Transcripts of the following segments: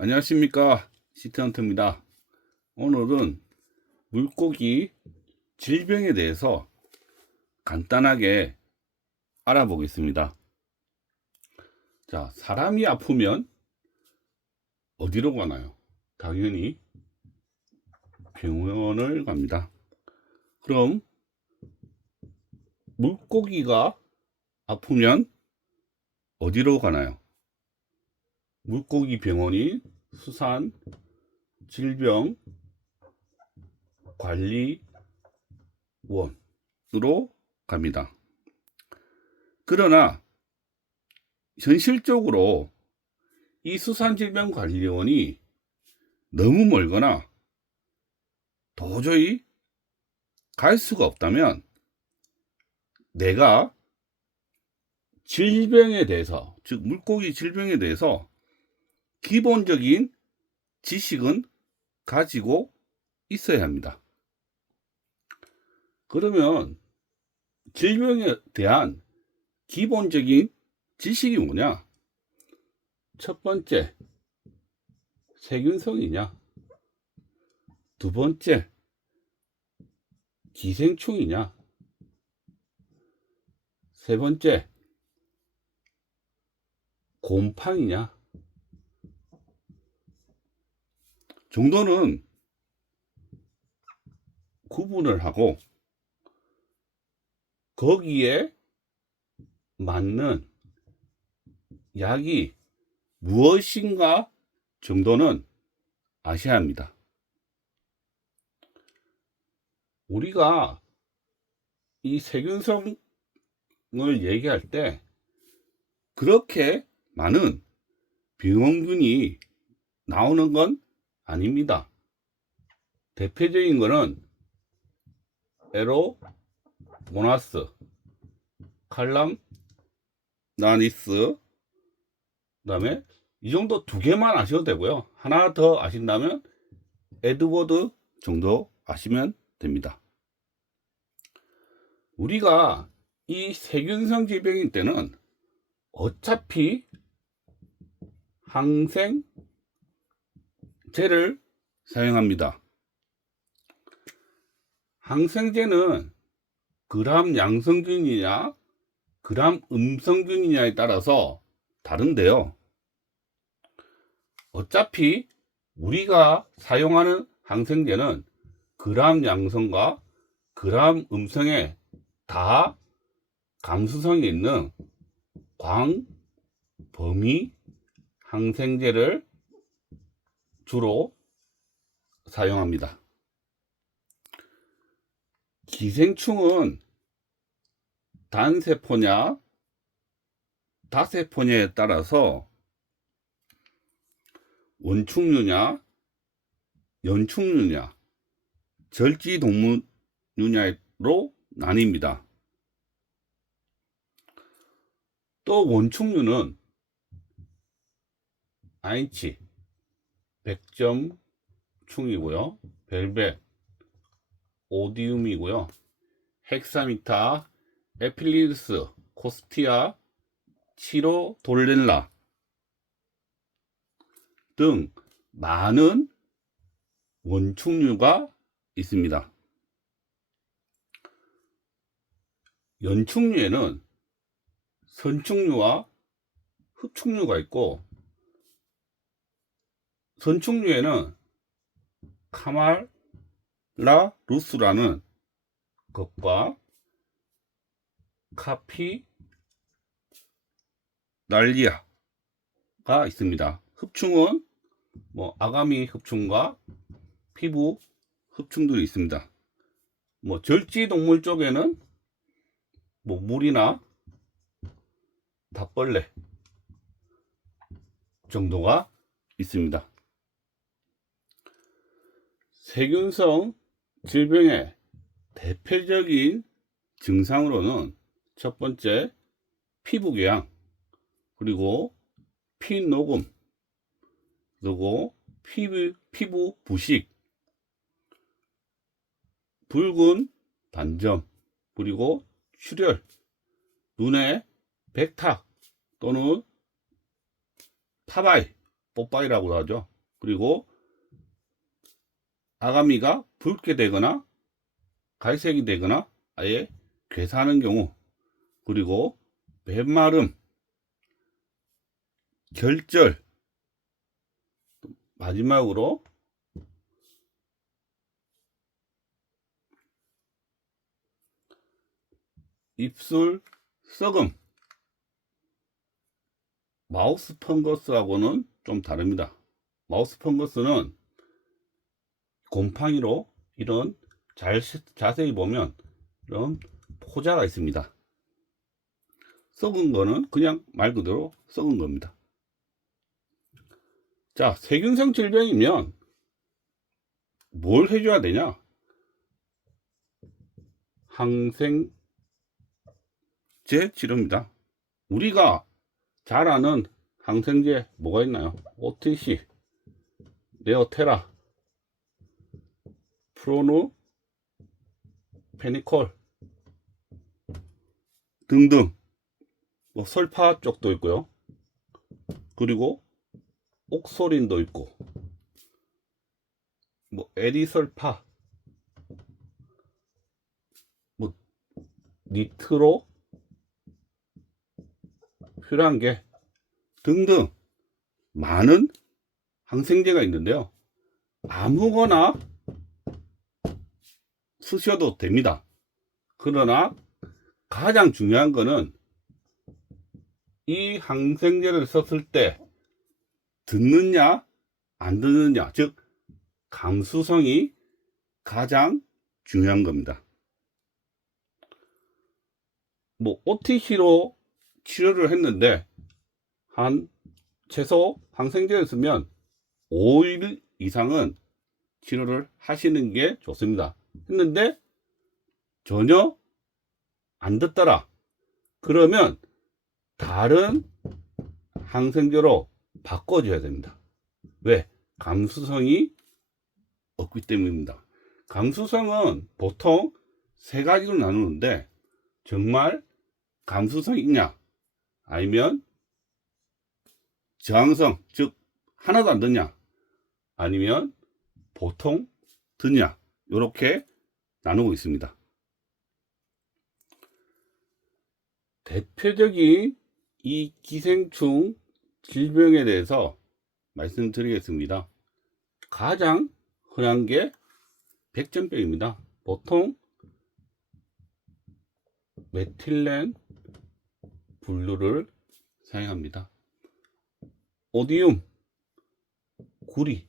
안녕하십니까, 시트헌트입니다. 오늘은 물고기 질병에 대해서 간단하게 알아보겠습니다. 자, 사람이 아프면 어디로 가나요? 당연히 병원을 갑니다. 그럼 물고기가 아프면 어디로 가나요? 물고기 병원이 수산질병관리원으로 갑니다. 그러나 현실적으로 이 수산질병관리원이 너무 멀거나 도저히 갈 수가 없다면 내가 질병에 대해서, 즉 물고기 질병에 대해서 기본적인 지식은 가지고 있어야 합니다. 그러면 질병에 대한 기본적인 지식이 뭐냐? 첫 번째, 세균성이냐? 두 번째, 기생충이냐? 세 번째, 곰팡이냐? 정도는 구분을 하고 거기에 맞는 약이 무엇인가 정도는 아셔야 합니다. 우리가 이 세균성을 얘기할 때 그렇게 많은 병원균이 나오는 건 아닙니다. 대표적인 거는 에로모나스, 칼람나니스, 그다음에 이 정도 두 개만 아셔도 되고요. 하나 더 아신다면 에드워드 정도 아시면 됩니다. 우리가 이 세균성 질병일 때는 어차피 항생제를 사용합니다. 항생제는 그람 양성균이냐 그람 음성균이냐에 따라서 다른데요. 어차피 우리가 사용하는 항생제는 그람 양성과 그람 음성에 다 감수성이 있는 광범위 항생제를 주로 사용합니다. 기생충은 단세포냐 다세포냐에 따라서 원충류냐 연충류냐 절지동물류냐로 나뉩니다. 또 원충류는 아인치, 백점충이고요, 벨벳, 오디움이고요, 헥사미타, 에필리우스, 코스티아, 치로돌렐라 등 많은 원충류가 있습니다. 연충류에는 선충류와 흡충류가 있고, 선충류에는 카말라루스라는 것과 카피날리아가 있습니다. 흡충은 아가미 흡충과 피부 흡충들이 있습니다. 절지동물 쪽에는 물이나 닭벌레 정도가 있습니다. 세균성 질병의 대표적인 증상으로는 첫 번째, 피부궤양, 그리고 피녹음, 그리고 피부 부식, 붉은 반점, 그리고 출혈, 눈에 백탁 또는 파바이 뽀빠이라고 하죠. 그리고 아가미가 붉게 되거나 갈색이 되거나 아예 괴사하는 경우, 그리고 메마름, 결절, 마지막으로 입술 썩음, 마우스 펑거스하고는 좀 다릅니다. 마우스 펑거스는 곰팡이로 이런 자세히 보면 이런 포자가 있습니다. 썩은 거는 그냥 말 그대로 썩은 겁니다. 자, 세균성 질병이면 뭘 해줘야 되냐? 항생제 치료입니다. 우리가 잘 아는 항생제 뭐가 있나요? OTC, 네오테라, 프로누, 페니콜 등등, 뭐 설파 쪽도 있고요. 그리고 옥소린도 있고, 뭐 에리설파, 뭐 니트로, 퓨란계 등등 많은 항생제가 있는데요. 아무거나 쓰셔도 됩니다. 그러나 가장 중요한 거는 이 항생제를 썼을 때 듣느냐 안 듣느냐, 즉 감수성이 가장 중요한 겁니다. 뭐 OTC로 치료를 했는데 한 최소 항생제를 쓰면 5일 이상은 치료를 하시는 게 좋습니다. 했는데 전혀 안 듣더라, 그러면 다른 항생제로 바꿔줘야 됩니다. 왜? 감수성이 없기 때문입니다. 감수성은 보통 세 가지로 나누는데, 정말 감수성이 있냐, 아니면 저항성, 즉 하나도 안 듣냐, 아니면 보통 듣냐, 이렇게 나누고 있습니다. 대표적인 이 기생충 질병에 대해서 말씀드리겠습니다. 가장 흔한 게 백전병입니다. 보통 메틸렌 블루를 사용합니다. 오디움, 구리,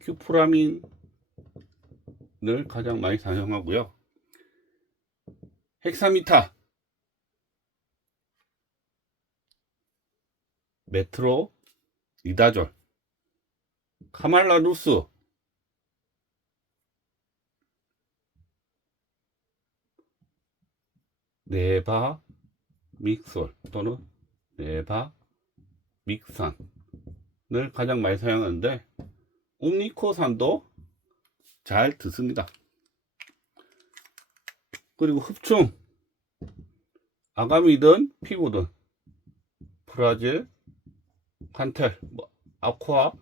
큐프라민을 가장 많이 사용하고요. 헥사미타, 메트로 리다졸, 카말라루스, 네바믹솔 또는 네바믹산을 가장 많이 사용하는데, 옴니코산도 잘 듣습니다. 그리고 흡충, 아가미든 피부든 프라질, 칸텔, 아쿠아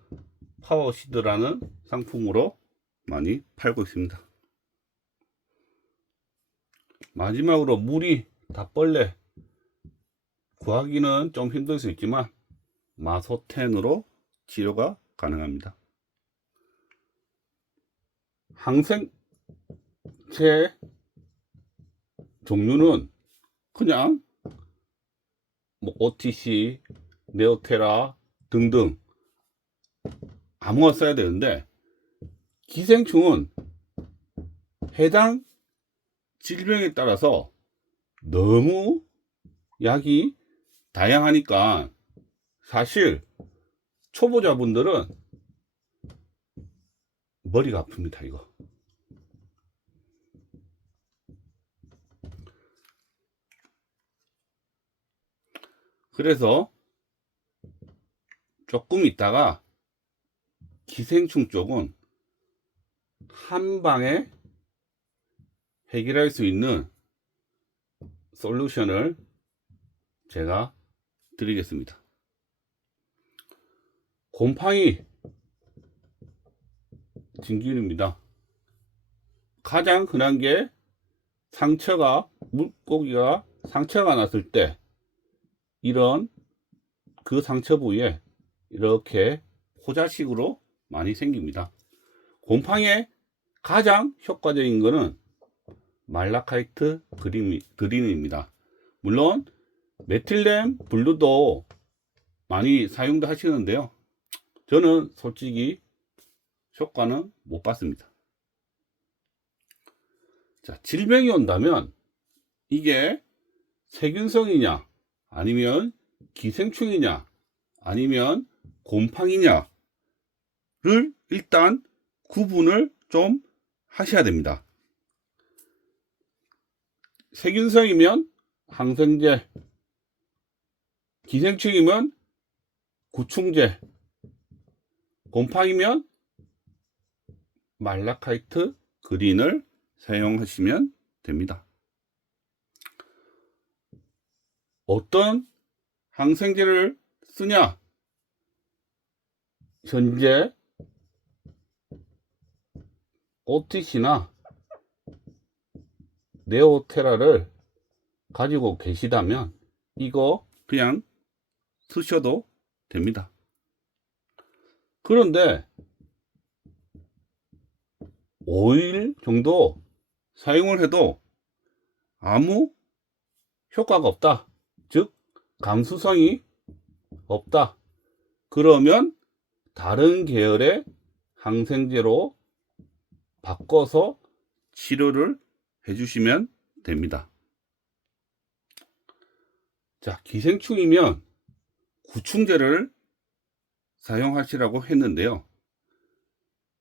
파워시드라는 상품으로 많이 팔고 있습니다. 마지막으로 무리, 답벌레 구하기는 좀 힘들 수 있지만 마소텐으로 치료가 가능합니다. 항생제 종류는 그냥 뭐 OTC, 네오테라 등등 아무거나 써야 되는데, 기생충은 해당 질병에 따라서 너무 약이 다양하니까 사실 초보자분들은 머리가 아픕니다. 이거 그래서 조금 있다가 기생충 쪽은 한 방에 해결할 수 있는 솔루션을 제가 드리겠습니다. 곰팡이 진균입니다. 가장 흔한 게 물고기가 상처가 났을 때 이런 그 상처 부위에 이렇게 포자식으로 많이 생깁니다. 곰팡이의 가장 효과적인 것은 말라카이트 그린입니다. 물론 메틸렌 블루도 많이 사용도 하시는데요. 저는 솔직히 효과는 못 봤습니다. 자, 질병이 온다면 이게 세균성이냐 아니면 기생충이냐 아니면 곰팡이냐를 일단 구분을 좀 하셔야 됩니다. 세균성이면 항생제, 기생충이면 구충제, 곰팡이면 말라카이트 그린을 사용하시면 됩니다. 어떤 항생제를 쓰냐? 현재 오티시나 네오테라를 가지고 계시다면 이거 그냥 쓰셔도 됩니다. 그런데 5일 정도 사용을 해도 아무 효과가 없다. 즉 감수성이 없다. 그러면 다른 계열의 항생제로 바꿔서 치료를 해주시면 됩니다. 자, 기생충이면 구충제를 사용하시라고 했는데요.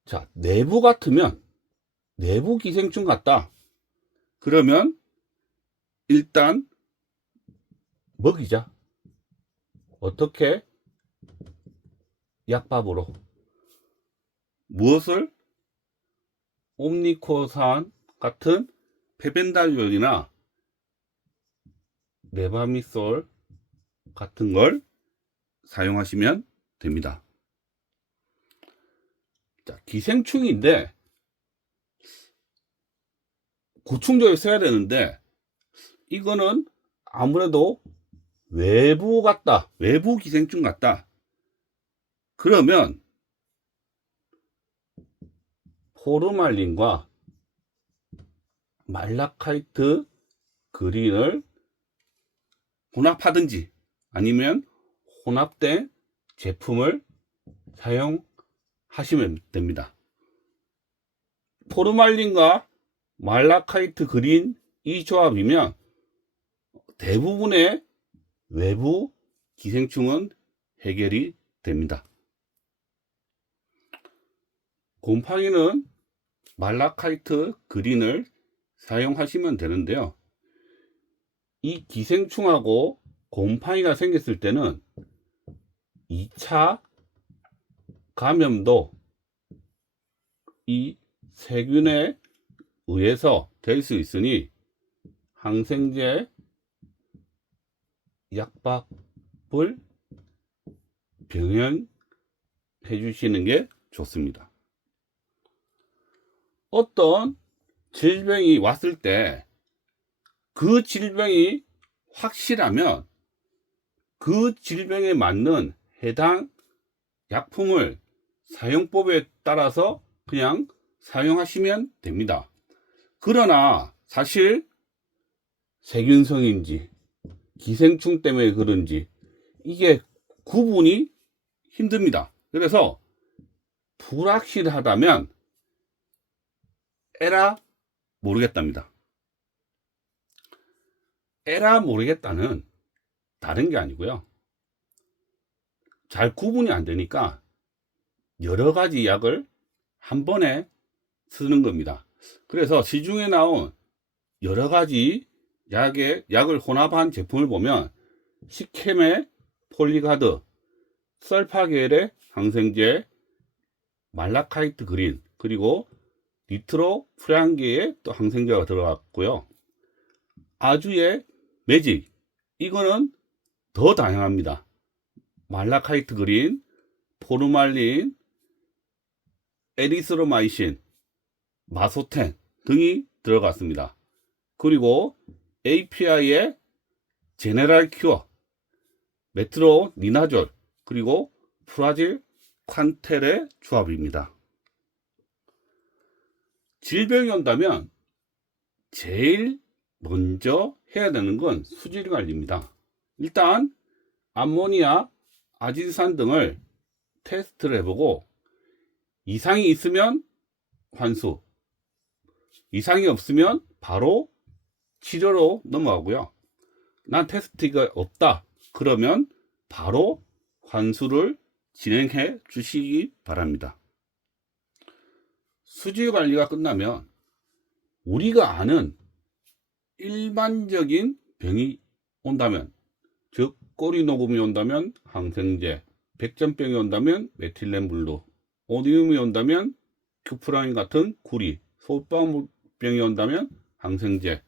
자, 내부 같으면 내부 기생충 같다. 그러면 일단 먹이자. 어떻게? 약밥으로. 무엇을? 옴니코산 같은 페벤다졸이나 레바미솔 같은 걸 사용하시면 됩니다. 자, 기생충인데 구충제를 써야 되는데 이거는 아무래도 외부 같다. 외부 기생충 같다. 그러면 포르말린과 말라카이트 그린을 혼합하든지 아니면 혼합된 제품을 사용하시면 됩니다. 포르말린과 말라카이트 그린 이 조합이면 대부분의 외부 기생충은 해결이 됩니다. 곰팡이는 말라카이트 그린을 사용하시면 되는데요. 이 기생충하고 곰팡이가 생겼을 때는 2차 감염도 이 세균에 의해서 될 수 있으니 항생제 약밥을 병행해 주시는 게 좋습니다. 어떤 질병이 왔을 때 그 질병이 확실하면 그 질병에 맞는 해당 약품을 사용법에 따라서 그냥 사용하시면 됩니다. 그러나 사실 세균성인지 기생충 때문에 그런지 이게 구분이 힘듭니다. 그래서 불확실하다면 에라 모르겠답니다. 에라 모르겠다는 다른 게 아니고요. 잘 구분이 안 되니까 여러 가지 약을 한 번에 쓰는 겁니다. 그래서 시중에 나온 여러 가지 약을 혼합한 제품을 보면 시케메, 폴리가드, 썰파 계열의 항생제, 말라카이트 그린, 그리고 니트로 프레한계의 또 항생제가 들어갔고요. 아주의 매직, 이거는 더 다양합니다. 말라카이트 그린, 포르말린, 에리스로마이신, 마소텐 등이 들어갔습니다. 그리고 API에 제네랄 큐어, 메트로니다졸, 그리고 프라질 칸텔의 조합입니다. 질병이 온다면 제일 먼저 해야 되는 건 수질 관리입니다. 일단 암모니아, 아지산 등을 테스트를 해보고 이상이 있으면 환수, 이상이 없으면 바로 치료로 넘어가고요. 난 테스트가 없다 그러면 바로 환수를 진행해 주시기 바랍니다. 수질 관리가 끝나면 우리가 아는 일반적인 병이 온다면, 즉 꼬리 녹음이 온다면 항생제, 백전병이 온다면 메틸렌블루, 오디움이 온다면 큐프라인 같은 구리, 소방병이 온다면 항생제,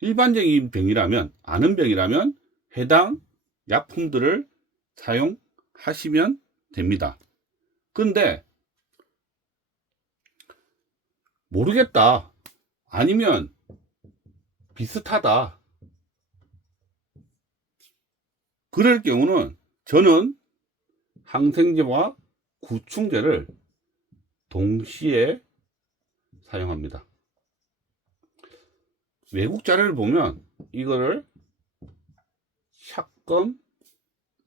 일반적인 병이라면, 아는 병이라면 해당 약품들을 사용하시면 됩니다. 근데 모르겠다, 아니면 비슷하다, 그럴 경우는 저는 항생제와 구충제를 동시에 사용합니다. 외국 자료를 보면 이거를 샷건,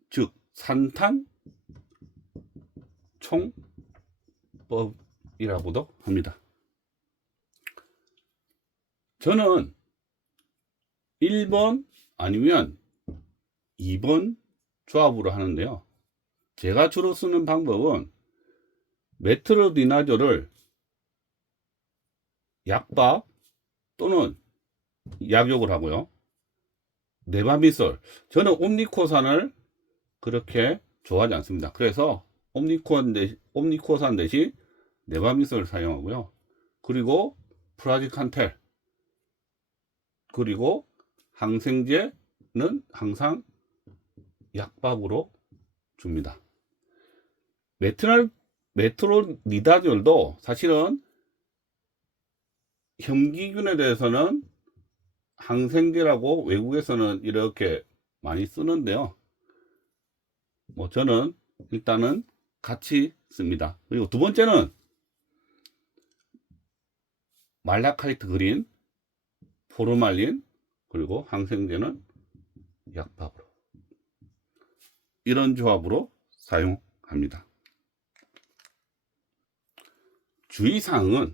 즉 산탄 총법이라고도 합니다. 저는 1번 아니면 2번 조합으로 하는데요. 제가 주로 쓰는 방법은 메트로니다졸을 약밥 또는 약욕을 하고요. 네바미솔, 저는 옴니코산을 그렇게 좋아하지 않습니다. 그래서 옴니코산 대신 네바미솔을 사용하고요. 그리고 프라지칸텔, 그리고 항생제는 항상 약밥으로 줍니다. 메트로니다졸도 사실은 현기균에 대해서는 항생제라고 외국에서는 이렇게 많이 쓰는데요. 저는 일단은 같이 씁니다. 그리고 두 번째는 말라카이트 그린, 포르말린, 그리고 항생제는 약밥으로, 이런 조합으로 사용합니다. 주의사항은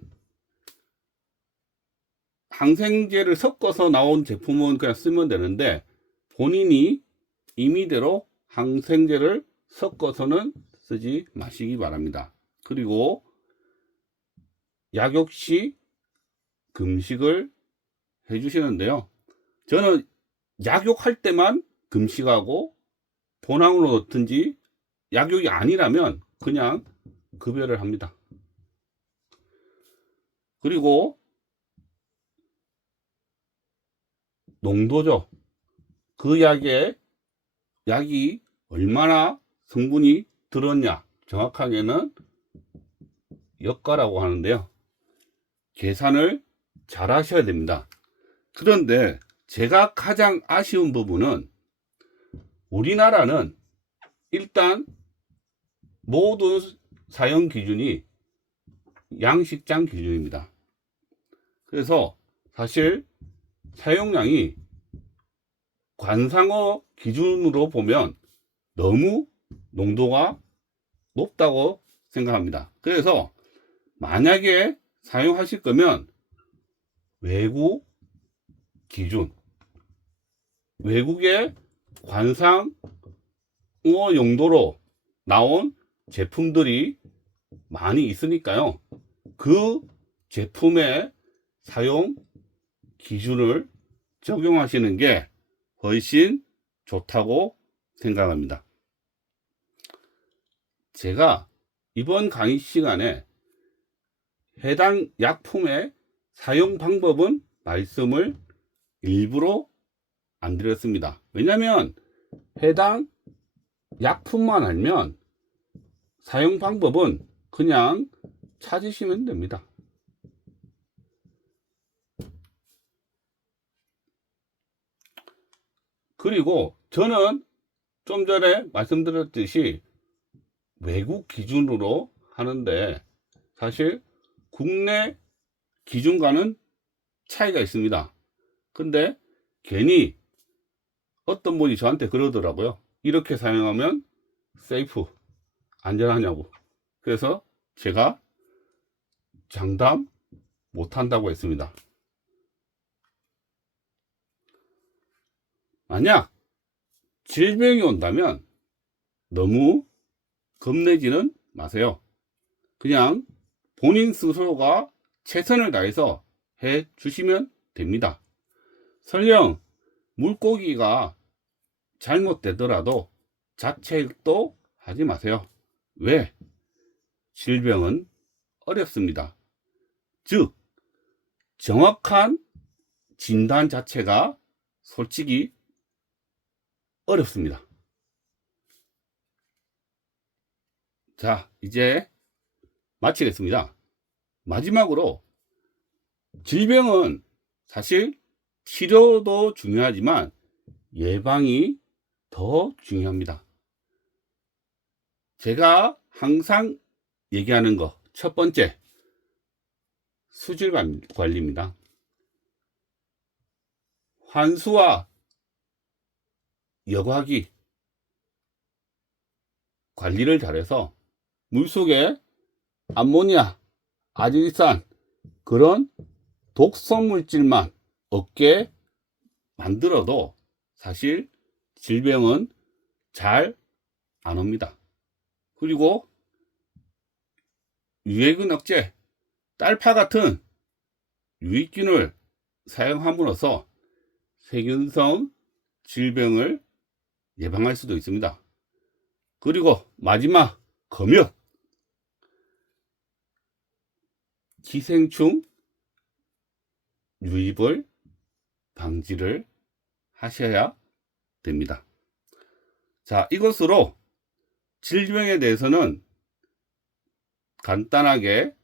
항생제를 섞어서 나온 제품은 그냥 쓰면 되는데 본인이 임의대로 항생제를 섞어서는 쓰지 마시기 바랍니다. 그리고 약욕 시 금식을 해주시는데요. 저는 약욕할 때만 금식하고 본항으로 넣든지, 약욕이 아니라면 그냥 급여를 합니다. 그리고 농도죠. 그 약이 얼마나 성분이 들었냐, 정확하게는 역가라고 하는데요. 계산을 잘 하셔야 됩니다. 그런데 제가 가장 아쉬운 부분은 우리나라는 일단 모든 사용 기준이 양식장 기준입니다. 그래서 사실 사용량이 관상어 기준으로 보면 너무 농도가 높다고 생각합니다. 그래서 만약에 사용하실 거면 외국 기준, 외국의 관상어 용도로 나온 제품들이 많이 있으니까요. 그 제품의 사용 기준을 적용하시는 게 훨씬 좋다고 생각합니다. 제가 이번 강의 시간에 해당 약품의 사용 방법은 말씀을 일부러 안 드렸습니다. 왜냐하면 해당 약품만 알면 사용 방법은 그냥 찾으시면 됩니다. 그리고 저는 좀 전에 말씀드렸듯이 외국 기준으로 하는데 사실 국내 기준과는 차이가 있습니다. 근데 괜히 어떤 분이 저한테 그러더라고요. 이렇게 사용하면 세이프, 안전하냐고. 그래서 제가 장담 못한다고 했습니다. 만약 질병이 온다면 너무 겁내지는 마세요. 그냥 본인 스스로가 최선을 다해서 해 주시면 됩니다. 설령 물고기가 잘못되더라도 자책도 하지 마세요. 왜? 질병은 어렵습니다. 즉, 정확한 진단 자체가 솔직히 어렵습니다. 자, 이제 마치겠습니다. 마지막으로 질병은 사실 치료도 중요하지만 예방이 더 중요합니다. 제가 항상 얘기하는 거 첫 번째, 수질 관리입니다. 환수와 여과기 관리를 잘해서 물속에 암모니아, 아질산 그런 독성 물질만 없게 만들어도 사실 질병은 잘 안 옵니다. 그리고 유해균 억제, 딸파 같은 유익균을 사용함으로써 세균성 질병을 예방할 수도 있습니다. 그리고 마지막, 검역, 기생충 유입을 방지를 하셔야 됩니다. 자, 이것으로 질병에 대해서는 간단하게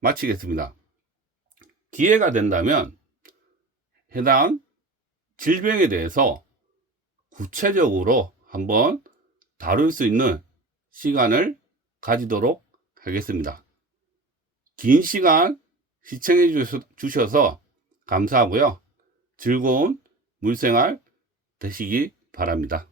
마치겠습니다. 기회가 된다면 해당 질병에 대해서 구체적으로 한번 다룰 수 있는 시간을 가지도록 하겠습니다. 긴 시간 시청해 주셔서 감사하고요. 즐거운 물생활 되시기 바랍니다.